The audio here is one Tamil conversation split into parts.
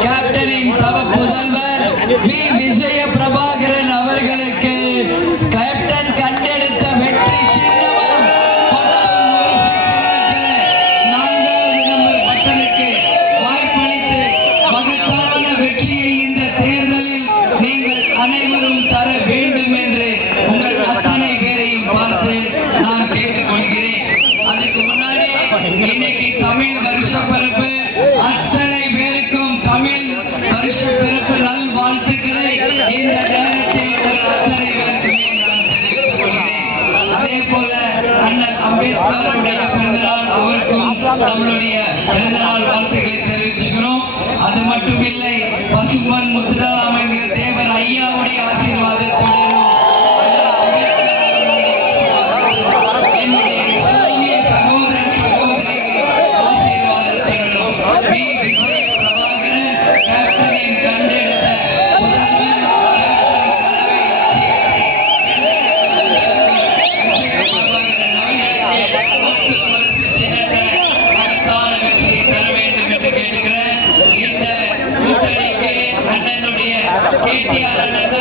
கேப்டனின் தவ புதல்வர் வி விஜய பிரபாகரன் அதே போல அண்ணல் அம்பேத்கருடைய பிறந்தநாள் அவருக்கும் நம்மளுடைய பிறந்தநாள் வாழ்த்துக்களை தெரிவிச்சுக்கிறோம். அது மட்டுமில்லை பசும்பன் முத்துராமலிங்க தேவர் ஐயாவுடைய ஆசீர்வாதத்துடனும்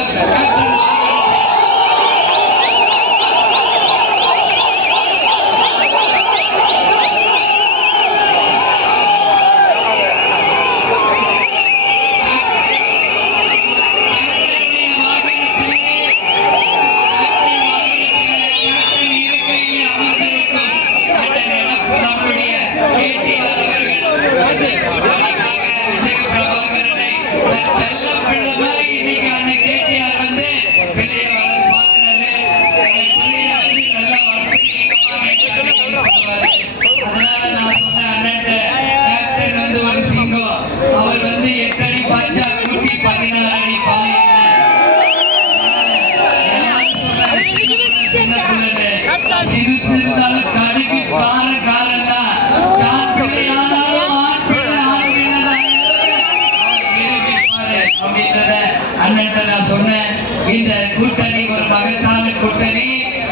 கேடிஆர் அண்ணன் அண்ணன்ட்ட நான் சொன்னேன் இந்த கூட்டணி ஒரு மகத்தான கூட்டணி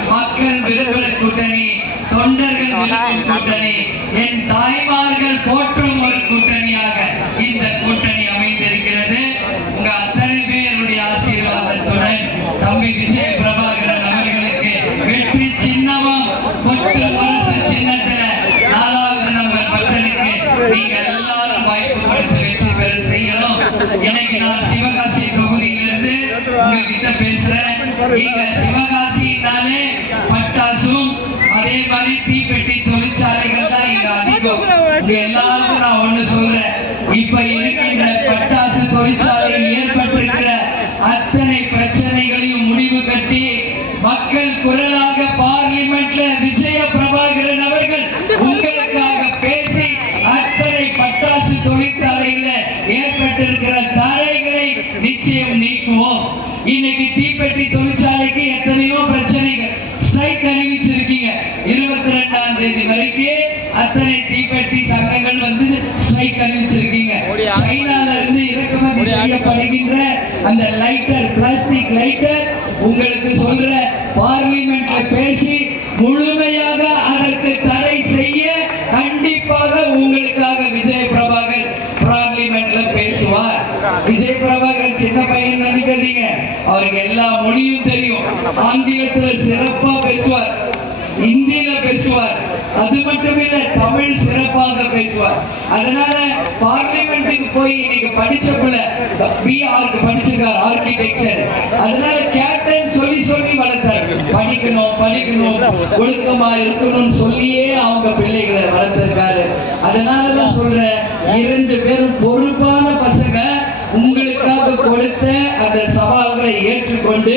மக்கள் விரும்புகிற கூட்டணி தொண்டர்கள் விரும்பும் கூட்டணி என் தாய்மார்கள் போற்றும் ஒரு கூட்டணியாக இந்த கூட்டணி அமைந்திருக்கிறது. உங்க அத்தனை பேருடைய ஆசீர்வாதத்துடன் தம்பி விஜய பிரபாகரன் அவர்களுக்கு வெற்றி சின்னமும் பொட்டு முரசு சின்னத்துல நாலாவது நம்பர் பட்டனுக்கு நீங்க எல்லாரும் வாய்ப்பு கொடுத்து வெற்றி பெற செய்யணும் இன்னைக்கு நான் சிவகாசி தொகுதியிலிருந்து உங்ககிட்ட பேசுறேன் இங்க சிவகாசினாலே பட்டாசும் அதே மாதிரி தீப்பெட்டி தொழிற்சாலைகள் தான் இங்க அதிகம். உங்க எல்லாருக்கும் நான் ஒண்ணு சொல்றேன். இப்ப இருக்கின்ற பட்டாசு தொழிற்சாலையில் ஏற்பட்டிருக்கிற அத்தனை பிரச்சனைகளையும் முடிவு கட்டி மக்கள் குரலாக பார்லிமெண்ட்ல விஜய பிரபாகரன் அவர்கள் உங்களுக்காக பேசி அத்தனை பட்டாசு தொழிற்சாலைகளை ஏற்பட்டிருக்கிற தடைகளை நிச்சயம் நீக்குவோம் இன்னைக்கு தீப்பெட்டி தொழிற்சாலைக்கு எத்தனையோ பிரச்சனைகள் ஸ்ட்ரைக் அறிவிச்சிருக்கீங்க இருபத்தி ரெண்டாம் தேதி வரைக்கும் அத்தனை தீப்பெட்டி சங்கங்கள் வந்து ஸ்ட்ரைக் அறிவிச்சிருக்கீங்க சைனால இருந்து இறக்குமதி செய்யப்படுகின்ற அந்த லைட்டர் பிளாஸ்டிக் லைட்டர் உங்களுக்கு சொல்ற பார்லிமெண்ட்ல பேசி முழுமையாக அதற்கு தடை செய்ய கண்டிப்பாக உங்களுக்காக விஜய் பிரபாகர் பார்லிமெண்ட்ல பேசுவார். விஜய் பிரபாகர் சின்ன பையன் நினைக்காதீங்க. அவருக்கு எல்லா மொழியும் தெரியும். ஆங்கிலத்துல சிறப்பா பேசுவார். இந்தியில பேசுவார். அது மட்டும் இல்ல தமிழ் சிறப்பாக பேசுவார். அதனால பார்லிமெண்ட்டுக்கு போய் இன்னைக்கு படிச்ச பி பிஆருக்கு படிச்சிருக்கார் ஆர்கிடெக்சர் அதனால கேப்டன் சொல்லி சொல்லி வளர்த்தார். படிக்கணும் படிக்கணும் ஒழுக்கமா இருக்கணும்னு சொல்லியே அவங்க பிள்ளைகளை வளர்த்திருக்காரு. அதனாலதான் சொல்றேன் இரண்டு பேரும் பொறுப்பான பசங்க. உங்களுக்காக கொடுத்த அந்த சவால்களை ஏற்றுக்கொண்டு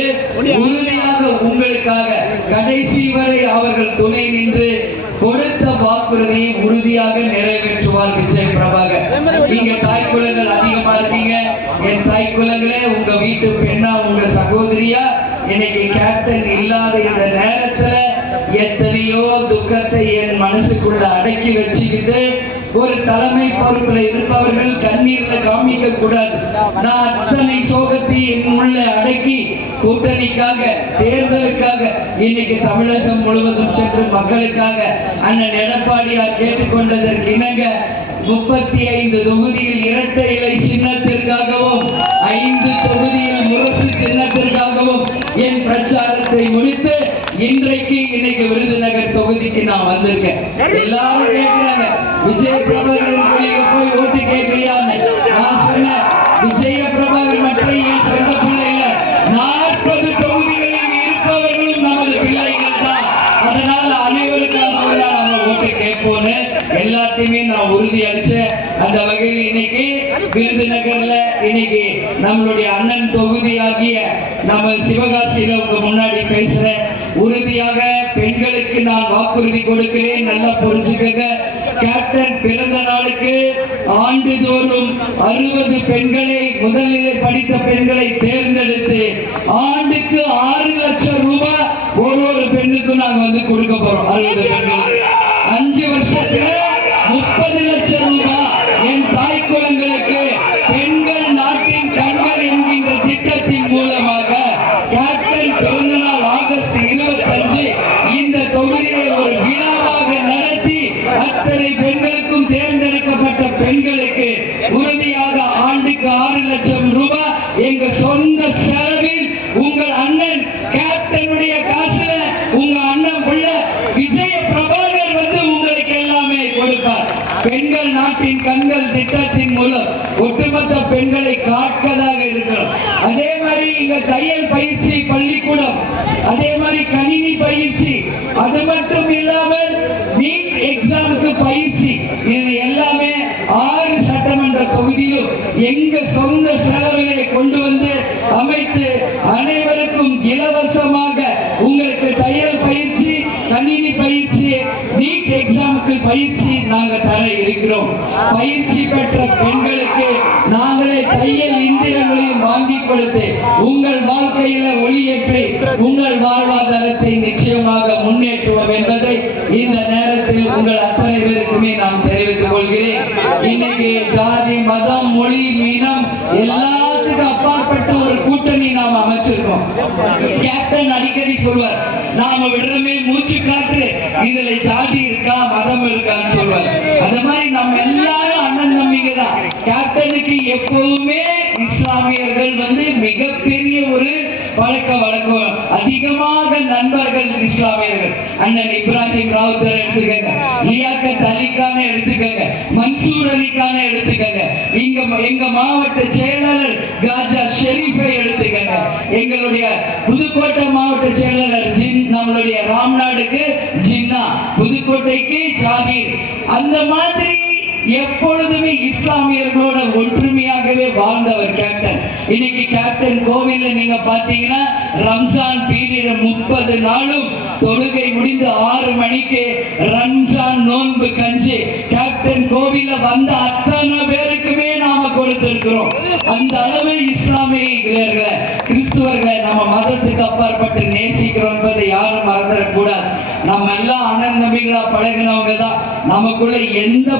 உறுதியாக உங்களுக்காக கடைசி வரை அவர்கள் துணை நின்று கொடுத்த வாக்குறுதியை உறுதியாக நிறைவேற்றுவார் விஜய் பிரபாகர். நீங்க தாய் குலங்கள் அதிகமா இருக்கீங்க. என் தாய் குலங்களே உங்க வீட்டு பெண்ணா உங்க சகோதரியா இன்னைக்கு கேப்டன் இல்லாத இந்த நேரத்துல எத்தனையோ துக்கத்தை என் மனசுக்குள்ள அடக்கி வச்சுக்கிட்டு ஒரு தலைமை பொறுப்புல இருப்பவர்கள் கண்ணீர்ல காமிக்க கூடாது. நான் அத்தனை சோகத்தை என் உள்ள அடக்கி கூட்டணிக்காக தேர்தலுக்காக இன்னைக்கு தமிழகம் முழுவதும் சென்று மக்களுக்காக அண்ணன் எடப்பாடியார் கேட்டுக்கொண்டதற்கு இணங்க முப்பத்தி ஐந்து தொகுதியில் இரட்டை இலை சின்னத்திற்காகவும் ஐந்து தொகுதியில் முரசு சின்னத்திற்காகவும் என் பிரச்சாரத்தை முடித்து இன்றைக்கு இன்னைக்கு விருதுநகர் தொகுதிக்கு நான் வந்திருக்கேன். எல்லாரும் கேட்கிறாங்க விஜய பிரபாகரன் நீங்க போய் ஓட்டு கேட்கலையான்னு. நான் சொன்னேன் விஜய பிரபாகர் மட்டும் என் சொந்த பிள்ளை இல்ல. நாற்பது தொகுதிகளில் இருப்பவர்களும் நமது பிள்ளைகள் தான். அதனால அனைவருக்காகவும் தான் நம்ம ஓட்டு கேட்போன்னு எல்லாத்தையுமே நான் உறுதி அளிச்சேன் அந்த வகையில் இன்னைக்கு விருதுநகர்ல இன்னைக்கு நம்மளுடைய அண்ணன் தொகுதியாகிய நம்ம சிவகாசியில உங்க முன்னாடி பேசுற உறுதியாக பெண்களுக்கு நான் வாக்குறுதி கொடுக்கிறேன். நல்லா புரிஞ்சுக்கங்க. கேப்டன் பிறந்த நாளுக்கு ஆண்டுதோறும் அறுபது பெண்களை முதல்நிலை படித்த பெண்களை தேர்ந்தெடுத்து ஆண்டுக்கு ஆறு லட்சம் ரூபாய் ஒரு ஒரு பெண்ணுக்கும் நாங்க வந்து கொடுக்க போறோம். அறுபது பெண்கள் அஞ்சு வருஷத்துல முப்பது லட்சம் ரூபாய் என் தாய் குலங்களுக்கு பெண்கள் நாட்டின் கண்கள் என்கின்ற திட்டத்தின் மூலமாக கேப்டன் பிறந்தநாள் ஆகஸ்ட் இருபத்தஞ்சு இந்த தொகுதியை ஒரு விழாவாக நடத்தி அத்தனை பெண்களுக்கும் தேர்ந்தெடுக்கப்பட்ட பெண்களுக்கு உறுதியாக ஆண்டுக்கு ஆறு லட்சம் ரூபாய் எங்க சொந்த செலவில் உங்கள் அண்ணன் கேப்டன் காசுல உங்க அண்ணன் உள்ள விஜய பிரபாகர் வந்து உங்களுக்கு எல்லாமே கொடுப்பார் பெண்கள் நாட்டின் கண்கள் திட்டத்தின் மூலம் ஒட்டுமொத்த பெண்களை காக்கதாக இருக்கிறோம். அதே மாதிரி இங்க தையல் பயிற்சி பள்ளிக்கூடம் அதே மாதிரி கணினி பயிற்சி அது மட்டும் இல்லாமல் நீட் எக்ஸாமுக்கு பயிற்சி இது எல்லாமே ஆறு சட்டமன்ற தொகுதியிலும் எங்க சொந்த செலவிலே கொண்டு வந்து அமைத்து அனைவருக்கும் இலவசமாக உங்களுக்கு தையல் பயிற்சி கணினி பயிற்சி எக்ஸாமுக்கு பயிற்சி நாங்கள் தர இருக்கிறோம். பயிற்சி பெற்ற பெண்களுக்கு நாங்களே தையல் இந்திரங்களையும் வாங்கி கொடுத்து உங்கள் வாழ்க்கையில ஒளியேற்றி உங்கள் வாழ்வாதாரத்தை நிச்சயமாக முன்னேற்றுவோம் என்பதை இந்த நேரத்தில் உங்கள் அத்தனை பேருக்குமே நான் தெரிவித்துக் கொள்கிறேன். இன்னைக்கு ஜாதி மதம் மொழி மீனம் எல்லாத்துக்கும் அப்பாற்பட்ட ஒரு கூட்டணி நாம அமைச்சிருக்கோம். கேப்டன் அடிக்கடி சொல்வார் நாம விடுறமே மூச்சு காற்று. இதுல ஜாதி இருக்கா மதம் இருக்கான்னு சொல்வார். அந்த மாதிரி நம்ம எல்லாரும் அண்ணன் தம்பிங்க தான். கேப்டனுக்கு எப்பவுமே இஸ்லாமியர்கள் வந்து மிகப்பெரிய ஒரு பழக்க வழக்கம் அதிகமாக நண்பர்கள் இஸ்லாமியர்கள். அண்ணன் இப்ராஹிம் ராவுத்தர் எடுத்துக்கங்க. லியாக்கத் அலிக்கான எடுத்துக்கங்க. மன்சூர் அலிக்கான எடுத்துக்கங்க. இங்க எங்க மாவட்ட செயலாளர் காஜா ஷெரீஃபை எடுத்துக்கங்க. எங்களுடைய புதுக்கோட்டை மாவட்ட செயலாளர் ஜின் நம்மளுடைய ராம்நாடுக்கு ஜின்னா. புதுக்கோட்டைக்கு ஜாகீர். அந்த மாதிரி எப்பொழுதுமே இஸ்லாமியர்களோட ஒற்றுமையாகவே வாழ்ந்தவர் கேப்டன் இன்னைக்கு கேப்டன் கோவில்ல நீங்க பாத்தீங்கன்னா ரம்ஜான் பீரியட் முப்பது நாளும் தொழுகை முடிந்து ஆறு மணிக்கு ரம்ஜான் நோன்பு கஞ்சி. கேப்டன் கோவில வந்த அத்தனை பேருக்குமே நாம கொடுத்திருக்கிறோம். அந்த அளவு இஸ்லாமிய இளைஞர்களை கிறிஸ்துவர்களை நம்ம மதத்துக்கு அப்பாற்பட்டு நேசிக்கிறோம் என்பதை யாரும் மறந்துடக்கூடாது. நம்ம எல்லாம் அண்ணன் தம்பிகளா பழகினவங்க தான் நமக்குள்ள எந்த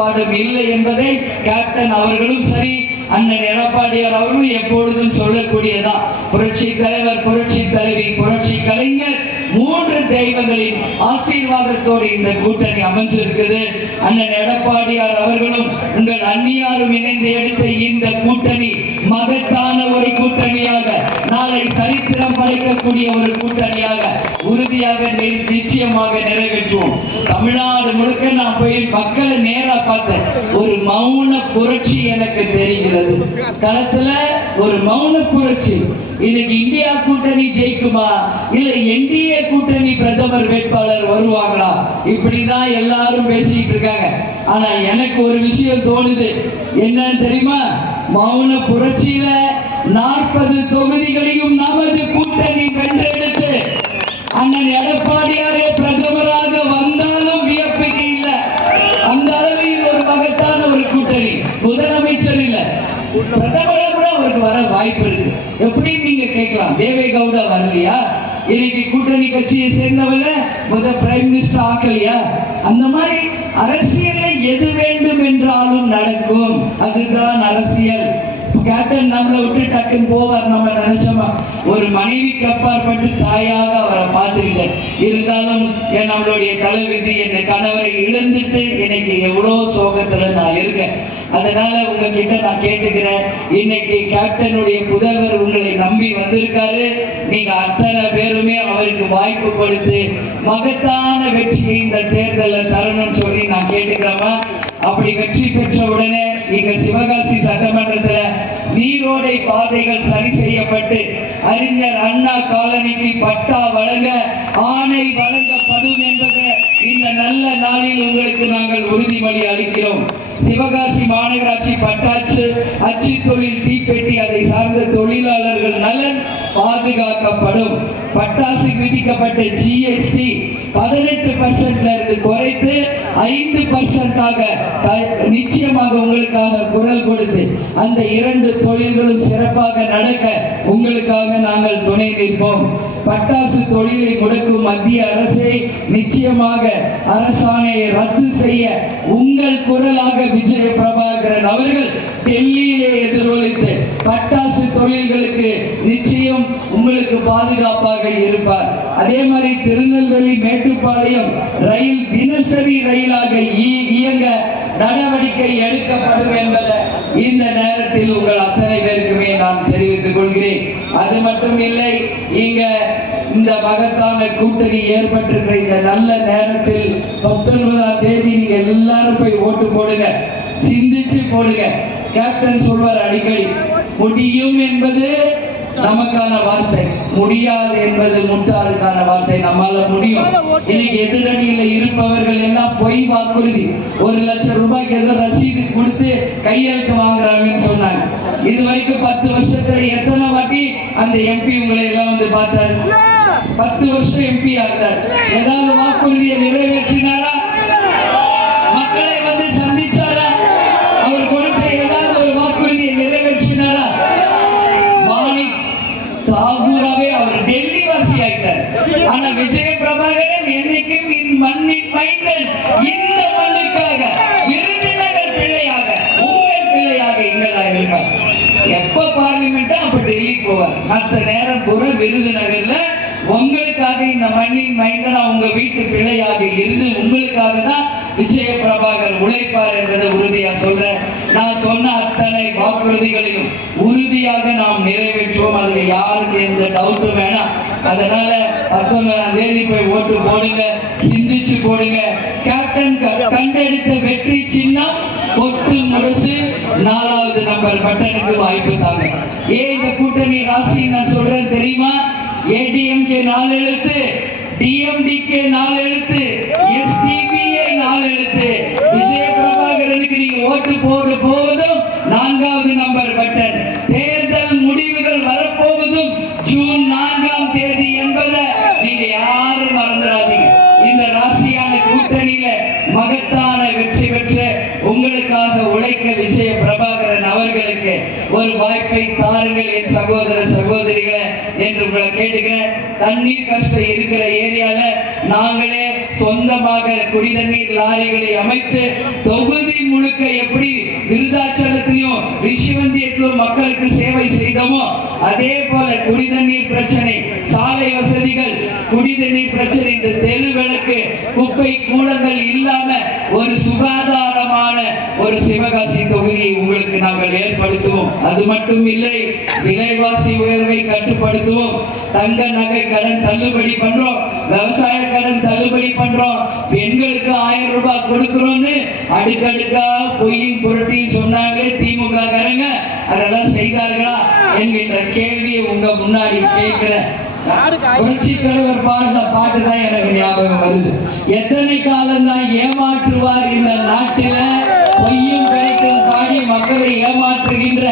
பாகுபாடும் இல்லை என்பதை கேப்டன் அவர்களும் சரி அண்ணன் எடப்பாடியார் அவர்களும் எப்பொழுதும் சொல்லக்கூடியதான் புரட்சி தலைவர் புரட்சி தலைவி புரட்சி கலைஞர் மூன்று தெய்வங்களின் ஆசீர்வாதத்தோடு இந்த கூட்டணி அமைஞ்சிருக்குது. அண்ணன் எடப்பாடியார் அவர்களும் உங்கள் அந்நியாரும் இணைந்து எடுத்த இந்த கூட்டணி மகத்தான ஒரு கூட்டணியாக நாளை சரித்திரம் படைக்கக்கூடிய ஒரு கூட்டணியாக உறுதியாக நிச்சயமாக நிறைவேற்றுவோம். தமிழ்நாடு முழுக்க நான் போய் மக்களை நேரா பார்த்தேன். ஒரு மௌன புரட்சி எனக்கு தெரிகிறது. களத்துல ஒரு மௌன புரட்சி. இன்னைக்கு இந்தியா கூட்டணி ஜெயிக்குமா? இல்ல என்டிஏ கூட்டணி பிரதமர் வேட்பாளர் வருவாங்களா? இப்படிதான் எல்லாரும் பேசிட்டு இருக்காங்க. ஆனா எனக்கு ஒரு விஷயம் தோணுது. என்னன்னு தெரியுமா? மௌன புரட்சியில நாற்பது தொகுதிகளையும் நமது கூட்டணி வென்றெடுத்து அண்ணன் எடப்பாடியாரே பிரதமராக வந்தாலும் வியப்புக்கு இல்லை. அந்த அளவில் ஒரு மகத்தான ஒரு கூட்டணி. முதலமைச்சர் இல்ல. பிரதமராக கூட அவருக்கு வர வாய்ப்பு இருக்கு. எப்படி நீங்க கேட்கலாம். தேவே கவுடா வரலையா? இன்னைக்கு கூட்டணி கட்சியை சேர்ந்தவங்க முத பிரைம் மினிஸ்டர் ஆக்கலையா? அந்த மாதிரி அரசியல்ல எது வேண்டும் என்றாலும் நடக்கும். அதுதான் அரசியல். கேப்டன் நம்மளை விட்டு டக்குன்னு போவார் நம்ம நினைச்சோமா? ஒரு மனைவிக்கு அப்பாற்பட்டு தாயாக அவரை பார்த்துக்கிட்டேன். இருந்தாலும் என் நம்மளுடைய தலைவிதி என் கணவரை இழந்துட்டு இன்னைக்கு எவ்வளோ சோகத்தில் நான் இருக்கேன். அதனால உங்ககிட்ட நான் கேட்டுக்கிறேன். இன்னைக்கு கேப்டனுடைய புதல்வர் உங்களை நம்பி வந்திருக்காரு. நீங்க அத்தனை பேருமே அவருக்கு வாய்ப்பு கொடுத்து மகத்தான வெற்றியை இந்த தேர்தலில் தரணும்னு சொல்லி நான் கேட்டுக்கிறேம்மா. அப்படி வெற்றி பெற்ற உடனே இங்க சிவகாசி சட்டமன்றத்துல நீரோடை பாதைகள் சரி செய்யப்பட்டு அறிஞர் அண்ணா காலனிக்கு பட்டா வழங்க ஆணை வழங்கப்படும் என்பதை இந்த நல்ல நாளில் உங்களுக்கு நாங்கள் உறுதிமொழி அளிக்கிறோம். சிவகாசி மாநகராட்சி பட்டாச்சு அச்சு தொழில் தீப்பெட்டி அதை சார்ந்த தொழிலாளர்கள் நலன் பாதுகாக்கப்படும். பட்டாசு விதிக்கப்பட்ட ஜிஎஸ்டி பதினெட்டு பர்சன்ட்ல இருந்து குறைத்து ஐந்து பர்சன்டாக நிச்சயமாக உங்களுக்காக குரல் கொடுத்து அந்த இரண்டு தொழில்களும் சிறப்பாக நடக்க உங்களுக்காக நாங்கள் துணை நிற்போம். பட்டாசு தொழிலை முடக்கும் மத்திய அரசை நிச்சயமாக அரசாணையை ரத்து செய்ய உங்கள் குரலாக விஜய பிரபாகரன் அவர்கள் டெல்லியிலே எதிரொலித்து பட்டாசு தொழில்களுக்கு நிச்சயம் உங்களுக்கு பாதுகாப்பாக இருப்பார். அதே மாதிரி திருநெல்வேலி மேட்டுப்பாளையம் ரயில் தினசரி ரயிலாக இ- இயங்க நடவடிக்கை எடுக்கப்படும் என்பதை இந்த நேரத்தில் உங்கள் அத்தனை பேருக்குமே நான் தெரிவித்துக் கொள்கிறேன். அது மட்டும் இல்லை இங்க இந்த மகத்தான கூட்டணி ஏற்பட்டிருக்கிற இந்த நல்ல நேரத்தில் பத்தொன்பதாம் தேதி நீங்க எல்லாரும் போய் ஓட்டு போடுங்க. சிந்திச்சு போடுங்க. கேப்டன் சொல்வார் அடிக்கடி முடியும் என்பது நமக்கான வார்த்தை. முடியாது என்பது முட்டாளுக்கான வார்த்தை. நம்மால முடியும். இன்னைக்கு எதிரணியில இருப்பவர்கள் எல்லாம் பொய் வாக்குறுதி. ஒரு லட்சம் ரூபாய்க்கு ஏதோ ரசீது கொடுத்து கையெழுத்து வாங்குறாங்கன்னு சொன்னாங்க. இது வரைக்கும் பத்து வருஷத்துல எத்தனை வாட்டி அந்த எம்பி உங்களை எல்லாம் வந்து பார்த்தாரு? பத்து வருஷம் எம்பியா இருந்தார். ஏதாவது வாக்குறுதியை நிறைவேற்றினாரா? தாகூராவே அவர் டெல்லி வாசி ஆயிட்டார். ஆனா விஜய பிரபாகரன் என்னைக்கும் இந்த மண்ணின் மைந்தன் இந்த மண்ணுக்காக விருதுநகர் பிள்ளையாக உங்கள் பிள்ளையாக இங்கதான் இருப்பார். எப்ப பார்லிமெண்டா அப்ப டெல்லி போவார். மற்ற நேரம் பூரா விருதுநகர்ல உங்களுக்காக இந்த மண்ணின் மைந்தனா உங்க வீட்டு பிள்ளையாக இருந்து உங்களுக்காக தான் விஜய பிரபாகர் உழைப்பார் என்பதை உறுதியா சொல்றேன் நான் சொன்ன அத்தனை வாக்குறுதிகளையும் உறுதியாக நாம் நிறைவேற்றுவோம். அதுல யாருக்கு எந்த டவுட்டும் வேணாம். அதனால பத்தொன்பதாம் தேதி போய் ஓட்டு போடுங்க சிந்திச்சு போடுங்க. கேப்டன் கண்டெடுத்த வெற்றி சின்னம் கொட்டு முரசு நாலாவது நம்பர் பட்டனுக்கு வாய்ப்பு தாங்க. ஏன் இந்த கூட்டணி ராசி நான் சொல்றேன் தெரியுமா? ஏடிஎம்கே நாலு எழுத்து. டிஎம்டிகே நாலு எழுத்து எஸ்டிபிஏ நாலு எழுத்து. விஜய பிரபாகரனுக்கு நீங்க ஓட்டு போட போவதும் நான்காவது நம்பர் பட்டன் தேர்தல் முடிவுகள் வரப்போவதும் ஜூன் நான்காம் தேதி என்பதை நீங்க யாரும் மறந்துடாதீங்க. இந்த ராசியான கூட்டணியில மகத்தான வெற்றி பெற்று உங்களுக்காக உழைக்க விஜய பிரபா அவர்களுக்கு ஒரு வாய்ப்பை தாருங்கள் என் சகோதர சகோதரிகளை என்று உங்களை கேட்டுக்கிறேன். தண்ணீர் கஷ்டம் இருக்கிற ஏரியால நாங்களே சொந்தமாக குடிதண்ணீர் லாரிகளை அமைத்து தொகுதி முழுக்க எப்படி விருதாச்சலத்திலும் ரிஷிவந்தியத்திலும் மக்களுக்கு சேவை செய்தமோ அதே போல குடிதண்ணீர் பிரச்சனை சாலை வசதிகள் குடிதண்ணீர் பிரச்சனை இந்த தெரு விளக்கு குப்பை கூலங்கள் இல்லாம ஒரு சுகாதாரமான ஒரு சிவகாசி தொகுதியை உங்களுக்கு நாங்கள் ஏற்படுத்துவோம். அது மட்டும் இல்லை விலைவாசி உயர்வை கட்டுப்படுத்துவோம். தங்க நகை கடன் தள்ளுபடி பண்றோம். விவசாய கடன் தள்ளுபடி பண்றோம் பெண்களுக்கு ஆயிரம் ரூபாய் கொடுக்கிறோம்னு அடுக்கடுக்கா பொய்யும் புரட்டியும் சொன்னாங்களே திமுக காரங்க அதெல்லாம் செய்தார்களா என்கின்ற கேள்வியை உங்க முன்னாடி கேட்கிறேன். புரட்சி தலைவர் பாடின பாட்டு தான் எனக்கு ஞாபகம் வருது. எத்தனை காலம் தான் ஏமாற்றுவார் இந்த நாட்டில? பொய்யும் கிடைக்கும் பாடி மக்களை ஏமாற்றுகின்ற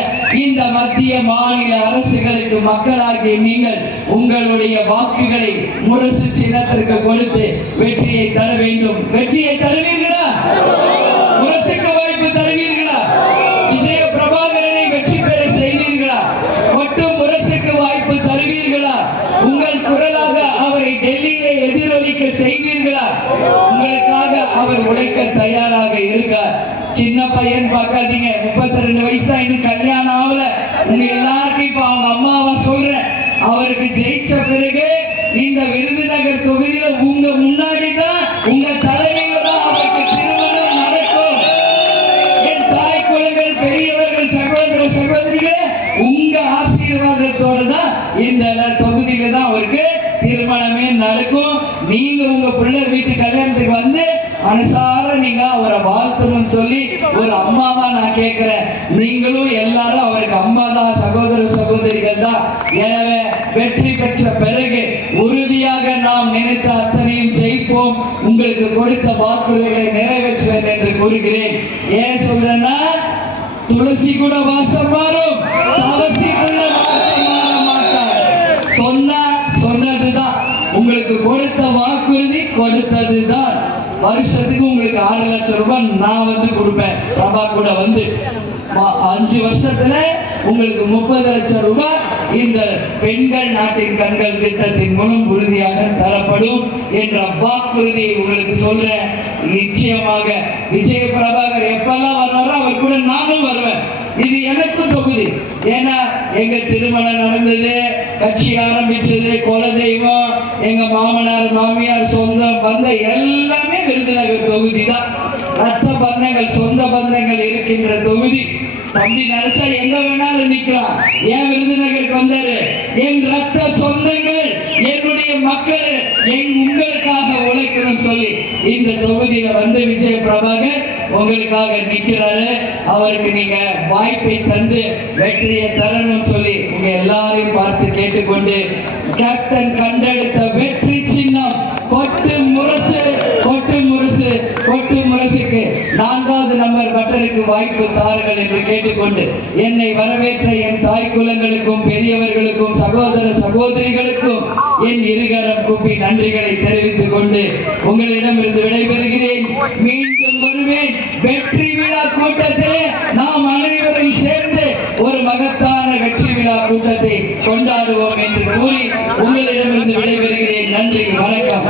இந்த மத்திய மாநில அரசுகளுக்கு மக்களாகிய நீங்கள் உங்களுடைய வாக்குகளை முரசு சின்னத்திற்கு கொடுத்து வெற்றியை தர வேண்டும். வெற்றியை தருவீர்களா? முரசுக்கு வாய்ப்பு தருவீர்களா? குரலாக அவரை டெல்லியிலே எதிரொலிக்க செய்வீர்களா உங்களுக்காக அவர் உழைக்க தயாராக இருக்கார். சின்ன பையன் பார்க்காதீங்க. முப்பத்தி ரெண்டு வயசு தான் இன்னும் கல்யாணம் ஆகல. உங்க எல்லாருக்கும் இப்ப அவங்க அம்மாவா சொல்றேன். அவருக்கு ஜெயிச்ச பிறகு இந்த விருதுநகர் தொகுதியில உங்க முன்னாடி நீங்க உங்க பிள்ளை வீட்டு கல்யாணத்துக்கு வந்து மனசார நீங்க அவரை வாழ்த்தணும்னு சொல்லி ஒரு அம்மாவா நான் கேட்கிறேன். நீங்களும் எல்லாரும் அவருக்கு அம்மா தான் சகோதர சகோதரிகள் தான். எனவே வெற்றி பெற்ற பிறகு உறுதியாக நாம் நினைத்த அத்தனையும் ஜெயிப்போம். உங்களுக்கு கொடுத்த வாக்குறுதிகளை நிறைவேற்றுவேன் என்று கூறுகிறேன். ஏன் சொல்றேன்னா துளசி கூட வாசம் மாறும். தவசி கூட மாறும் மாட்டார் சொன்னா சொன்னதுதான் உங்களுக்கு கொடுத்த கொடுத்தது தான் வருஷத்துக்கு உங்களுக்கு ஆறு லட்சம் ரூபாய் நான் வந்து கொடுப்பேன். பிரபா கூட வந்து. அஞ்சு வருஷத்துல உங்களுக்கு முப்பது லட்சம் ரூபாய் இந்த பெண்கள் நாட்டின் கண்கள் திட்டத்தின் மூலம் உறுதியாக தரப்படும் என்ற வாக்குறுதியை உங்களுக்கு சொல்றேன். நிச்சயமாக விஜய பிரபாகர் எப்பெல்லாம் வர்றாரோ அவர் கூட நானும் வருவேன். இது எனக்கும் தொகுதி. ஏன்னா எங்க திருமணம் நடந்தது கட்சி ஆரம்பிச்சது குலதெய்வம் எங்க மாமனார் மாமியார் சொந்தம் பந்தம் எல்லாமே விருதுநகர் தொகுதி தான் ரத்த பந்தங்கள் சொந்த பந்தங்கள் இருக்கின்ற தொகுதி. தம்பி நினைச்சா எங்க வேணாலும் நிக்கலாம். ஏன் விருதுநகருக்கு வந்தாரு. என் ரத்த சொந்தங்கள் என்னுடைய மக்கள் என் உங்களுக்காக உழைக்கணும் சொல்லி இந்த தொகுதியில வந்து விஜய பிரபாகர் உங்களுக்காக நிக்கிறாரு. அவருக்கு நீங்க வாய்ப்பை தந்து வெற்றியை தரணும்னு சொல்லி உங்க எல்லாரையும் பார்த்து கேட்டுக்கொண்டு கேப்டன் கண்டெடுத்த வெற்றி சின்னம் கொட்டு முரசு கொட்டு கொட்டு முரசுக்கு நான்காவது நம்பர் பட்டனுக்கு வாய்ப்பு தாருங்கள் என்று கேட்டுக்கொண்டு என்னை வரவேற்ற என் தாய் குலங்களுக்கும் பெரியவர்களுக்கும் சகோதர சகோதரிகளுக்கும் என் இருகரம் கூப்பி நன்றிகளை தெரிவித்துக் கொண்டு உங்களிடமிருந்து விடைபெறுகிறேன். மீண்டும் வருவேன். வெற்றி விழா கூட்டத்திலே நாம் அனைவரும் சேர்ந்து ஒரு மகத்தான வெற்றி விழா கூட்டத்தை கொண்டாடுவோம் என்று கூறி உங்களிடமிருந்து விடைபெறுகிறேன். நன்றி வணக்கம்.